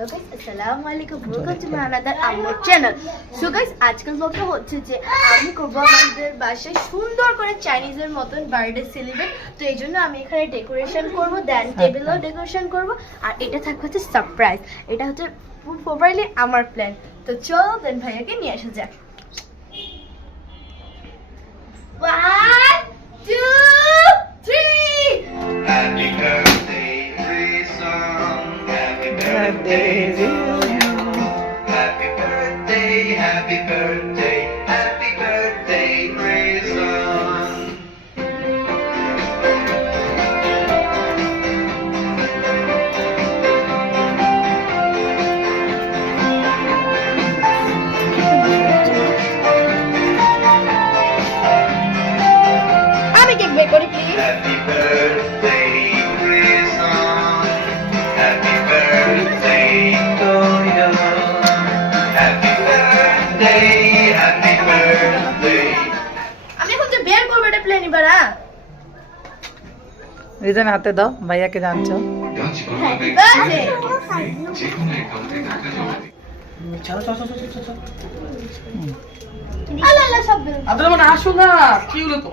Hello guys अस्सलाम वालेकुम welcome to my another our channel. So guys আজকের ব্লগটা হচ্ছে যে আমি করব আমাদের বাসায় সুন্দর করে চাইনিজের মতন বার্থডে সেলিব্রেট। তো এইজন্য আমি এখানে ডেকোরেশন করব, দেন টেবিলও ডেকোরেশন করব, আর এটা থাকবে হচ্ছে সারপ্রাইজ। এটা হচ্ছে প্রপারলি আমার প্ল্যান। তো চল দেন ভাইয়াকে নিয়ে আসা যাক। 1 2 3 Happy birthday, Rizwan. Happy birthday to you. Happy birthday, happy birthday, happy birthday, Rizwan. আমি কেক বের করি please. Happy birthday, Rizwan. Happy birthday to you. Happy birthday, happy birthday. আমি এখন যে বের করব এটা প্ল্যান এবার। রিজন হাতে দাও, ভাইয়াকে জানছো। Happy birthday. আল্লাহ আল্লাহ সব বের। আপনারা মানে আসো না কি হলো তো